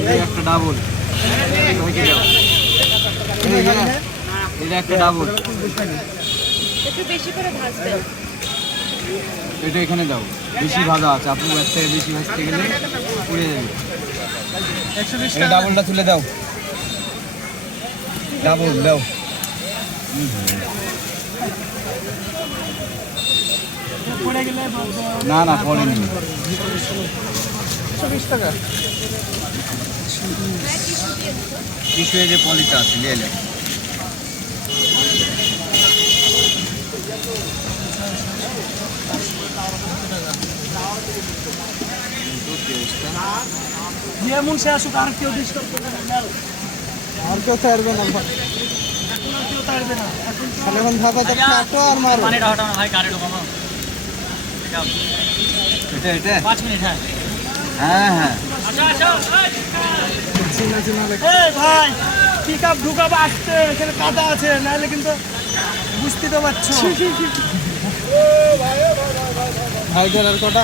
এটা একটা ডাবল এটা একটা ডাবল একটু বেশি করে ভাজবেন এটা এখানে দাও। বেশি ভাজা আছে। আপনি এর থেকে বেশি ভাজতে গেলে পুড়ে যাবে। এই ডাবলটা তুলে দাও। ডাবল দাও। না না পড়েনি। টিস্যু এই যে পলিটা আছে নিয়ে নে। যেমন সে আসুক আর কেউ ডিস্টার্ব করবে না নাও। আর কেউ ছাড়বে না এখন আর কেউ তাড়বে না এখন তাহলে এখন ধাপা চাপা আটো আর মারো পানিটা হটানো ভাই গাড়ি ঢোকানো এটা এটা পাঁচ মিনিট হ্যাঁ হ্যাঁ হ্যাঁ চিনা চিনা লাগে এই ভাই পিক আপ ঢুকাবো আসতে এখানে কাদা আছে নাহলে কিন্তু বুঝতে তো পারছ ভাই আর কটা